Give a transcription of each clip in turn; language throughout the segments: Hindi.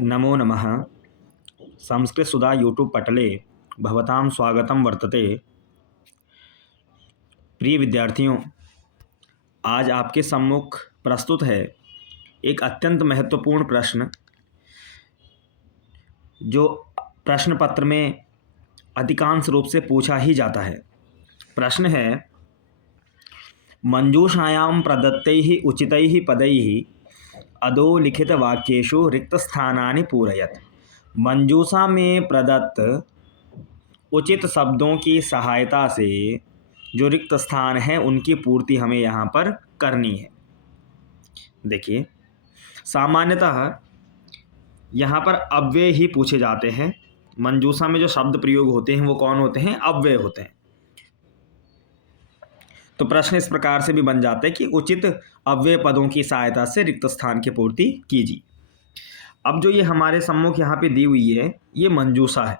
नमो नमः। संस्कृतसुधा यूट्यूब पटले भवतां स्वागतं वर्तते। प्रिय विद्यार्थियों, आज आपके सम्मुख प्रस्तुत है एक अत्यंत महत्वपूर्ण प्रश्न जो प्रश्न पत्र में अधिकांश रूप से पूछा ही जाता है। प्रश्न है, मंजूषायां प्रदत्तैः उचितैः पदैः अधोलिखितवाक्येषु रिक्तस्थानानि पूरयत। मंजूषा में प्रदत्त उचित शब्दों की सहायता से जो रिक्त स्थान है उनकी पूर्ति हमें यहाँ पर करनी है। देखिए, सामान्यतः यहाँ पर अव्यय ही पूछे जाते हैं। मंजूषा में जो शब्द प्रयोग होते हैं वो कौन होते हैं? अव्यय होते हैं। तो प्रश्न इस प्रकार से भी बन जाता है कि उचित अव्यय पदों की सहायता से रिक्त स्थान की पूर्ति कीजिए। अब जो ये हमारे सम्मुख यहाँ पे दी हुई है, ये मंजूषा है।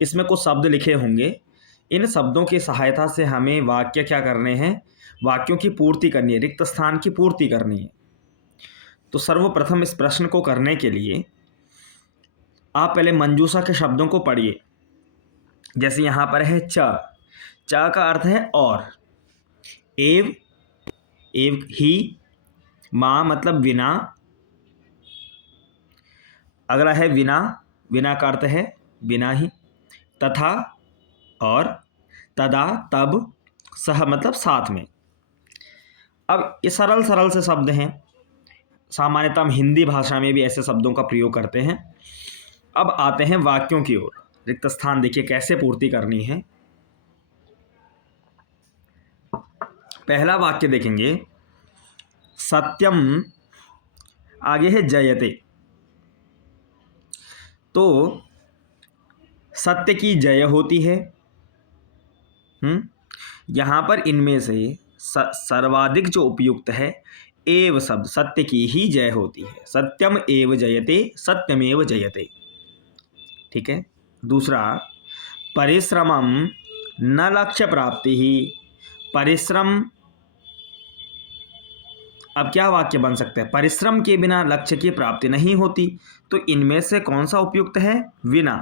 इसमें कुछ शब्द लिखे होंगे। इन शब्दों की सहायता से हमें वाक्य क्या करने हैं? वाक्यों की पूर्ति करनी है, रिक्त स्थान की पूर्ति करनी है। तो सर्वप्रथम इस प्रश्न को करने के लिए आप पहले मंजूषा के शब्दों को पढ़िए। जैसे यहाँ पर है च का अर्थ है और, एव ही, माँ मतलब बिना, अगला है विना का अर्थ है बिना ही, तथा और, तदा तब, सह मतलब साथ में। अब ये सरल से शब्द हैं। सामान्यतः हम हिंदी भाषा में भी ऐसे शब्दों का प्रयोग करते हैं। अब आते हैं वाक्यों की ओर। रिक्त स्थान देखिए कैसे पूर्ति करनी है। पहला वाक्य देखेंगे, सत्यम, आगे है जयते। तो सत्य की जय होती है। यहाँ पर इनमें से सर्वाधिक जो उपयुक्त है एव शब्द, सत्य की ही जय होती है। सत्यम एव जयते, सत्यमेव जयते। ठीक है। दूसरा, परिश्रमम न लक्ष्य प्राप्ति ही। परिश्रम, अब क्या वाक्य बन सकता है? परिश्रम के बिना लक्ष्य की प्राप्ति नहीं होती। तो इनमें से कौन सा उपयुक्त है? विना।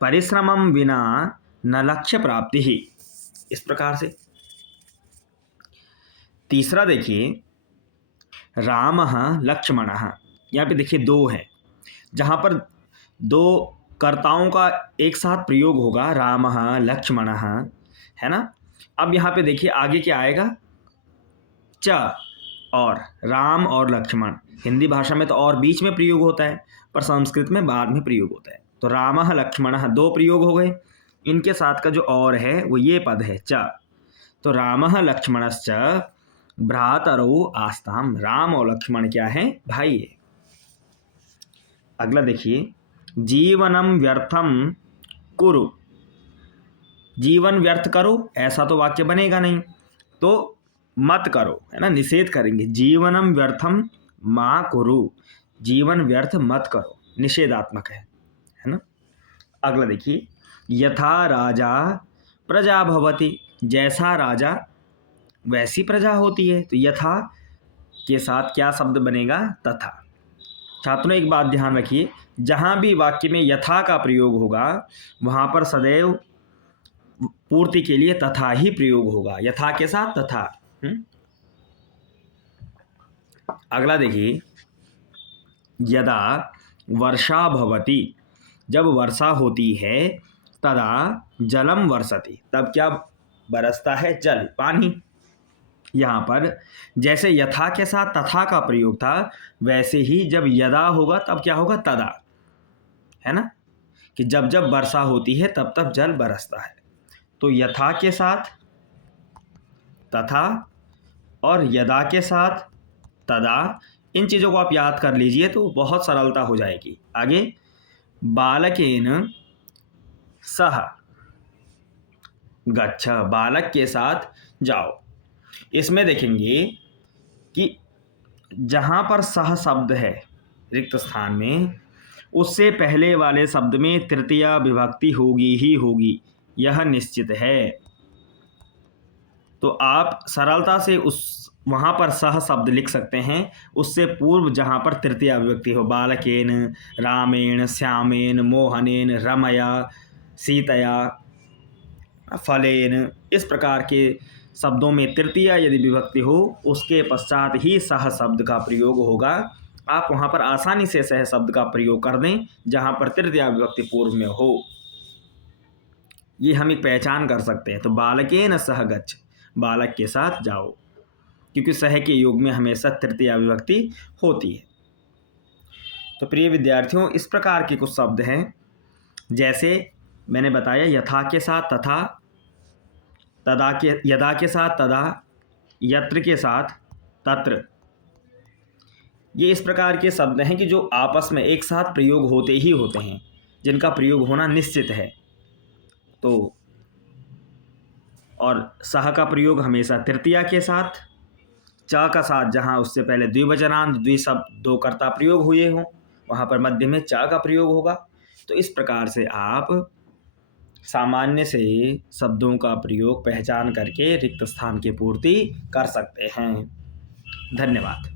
परिश्रमम विना न लक्ष्य प्राप्ति ही, इस प्रकार से। तीसरा देखिए, रामः लक्ष्मणः। यहाँ पे देखिए दो है, जहाँ पर दो कर्ताओं का एक साथ प्रयोग होगा, रामः लक्ष्मणः, है ना। अब यहाँ पे देखिए आगे क्या आएगा? च और, राम और लक्ष्मण। हिंदी भाषा में तो और बीच में प्रयोग होता है, पर संस्कृत में बाद में प्रयोग होता है। तो रामः लक्ष्मणः दो प्रयोग हो गए। इनके साथ का जो और है वो ये पद है च। तो रामः लक्ष्मणश्च भ्रातरौ आस्ताम। राम और लक्ष्मण क्या है? भाई है। अगला देखिए, जीवनम व्यर्थम कुरु। जीवन व्यर्थ करो, ऐसा तो वाक्य बनेगा नहीं, तो मत करो, है ना, निषेध करेंगे। जीवनम व्यर्थम मा कुरु, जीवन व्यर्थ मत करो, निषेधात्मक है ना। अगला देखिए, यथा राजा प्रजा भवति। जैसा राजा वैसी प्रजा होती है। तो यथा के साथ क्या शब्द बनेगा? तथा। छात्रों एक बात ध्यान रखिए, जहां भी वाक्य में यथा का प्रयोग होगा वहां पर सदैव पूर्ति के लिए तथा ही प्रयोग होगा, यथा के साथ तथा। अगला देखिए, यदा वर्षा भवति। जब वर्षा होती है, तदा जलम वर्षति। तब क्या बरसता है? जल, पानी। यहाँ पर जैसे यथा के साथ तथा का प्रयोग था, वैसे ही जब यदा होगा तब क्या होगा? तदा, है ना, कि जब जब वर्षा होती है तब तब जल बरसता है। तो यथा के साथ तथा और यदा के साथ तदा, इन चीज़ों को आप याद कर लीजिए तो बहुत सरलता हो जाएगी। आगे, बालकेन सह गच्छ। बालक के साथ जाओ। इसमें देखेंगे कि जहाँ पर सह शब्द है रिक्त स्थान में, उससे पहले वाले शब्द में तृतीया विभक्ति होगी ही होगी, यह निश्चित है। तो आप सरलता से उस वहाँ पर सह शब्द लिख सकते हैं उससे पूर्व जहाँ पर तृतीया विभक्ति हो। बालकेन, रामेण, श्यामेन, मोहनेन, रमया, सीतया, फलेन, इस प्रकार के शब्दों में तृतीया यदि विभक्ति हो उसके पश्चात ही सह शब्द का प्रयोग होगा। आप वहाँ पर आसानी से सह शब्द का प्रयोग कर दें जहाँ पर तृतीया विभक्ति पूर्व में हो। ये हम एक पहचान कर सकते हैं। तो बालकेन सह गच्छ, बालक के साथ जाओ, क्योंकि सह के योग में हमेशा तृतीया विभक्ति होती है। तो प्रिय विद्यार्थियों, इस प्रकार के कुछ शब्द हैं, जैसे मैंने बताया यथा के साथ तथा, तदा के, यदा के साथ तदा, यत्र के साथ तत्र। ये इस प्रकार के शब्द हैं कि जो आपस में एक साथ प्रयोग होते ही होते हैं, जिनका प्रयोग होना निश्चित है। तो और सह का प्रयोग हमेशा तृतीया के साथ, च का साथ जहाँ उससे पहले द्विवचनांत द्विशब्द दो कर्ता प्रयोग हुए हों वहाँ पर मध्य में च का प्रयोग होगा। तो इस प्रकार से आप सामान्य से शब्दों का प्रयोग पहचान करके रिक्त स्थान की पूर्ति कर सकते हैं। धन्यवाद।